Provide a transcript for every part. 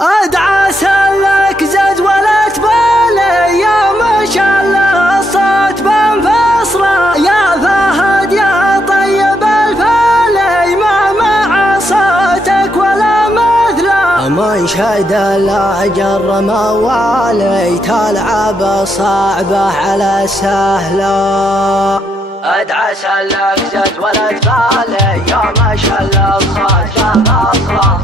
ادعى سلك زاد ولا تبالي يا ما شاء الله الصوت بنفصله يا فهد يا طيب الفالي ما مع صوتك ولا مثله من شهد الاجر موالي تلعب صعبه على سهله ادعى سلك زاد ولا تبالي يا ما شاء الله الصوت بنفصله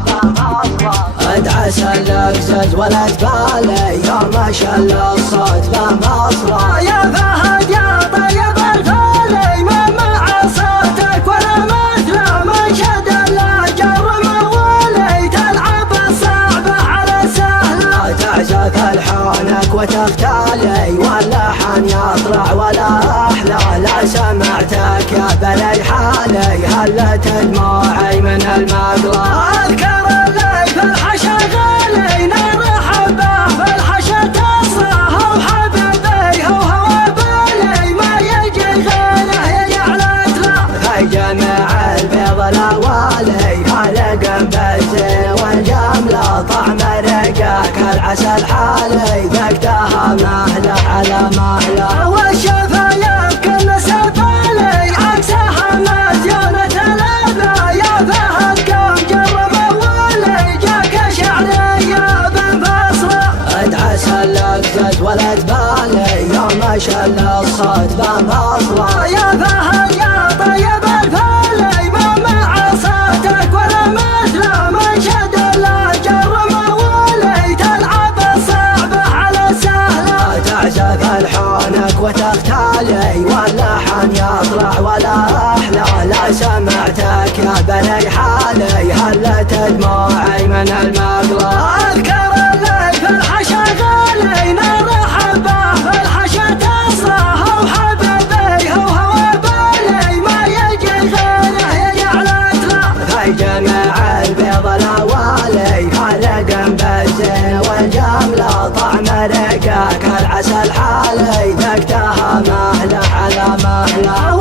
ادعى سلك زاد ولا تبالي يا ما شاء الله الصوت بنفصله يا فهد يا طيب الفالي ما مع صوتك ولا مثله من شد الاجر موالي تلعب الصعبه على سهله تعزف الحانك وتختالي واللحن يطلع ولا احلى لا سمعتك يا بلي حالي هلت دموعي من المقلى اذكر اللي في الحشا غالي نار حبه في الحشا تصرخ وحبيبي هو بالي ما يجي غيره يجعلت له هاي جمع البيض الاولي خالق بالزين والجمله طعم رقاك العسل حالي ذقتها مهله على مهله والشفايف كل سفالي عكسها مزيونة الابله يا فهد قوم جرب اولي جاك شعريه بنفصله ادعى سلك زاد ولا تبالي يا ما شاء الله الصوت بنفصله يا فهد يا طيب الفالي ما مع صوتك ولا مثله من شد الاجر موالي تلعب الصعبه على سهله تعزف الحانك وتختالي واللحن يطلع ولا احلى لا سمعتك يا بلي حالي هلت دموعي من المقلى اذكر اللي في الحشا غالي نار حبه في الحشا تصرخ وحبيبي هو بالي ما يجي غيره يجعلت له في جمع البيض الاولي خالق بالزين والجمله طعم رقاك العسل حالي ذقتها مهله على مهله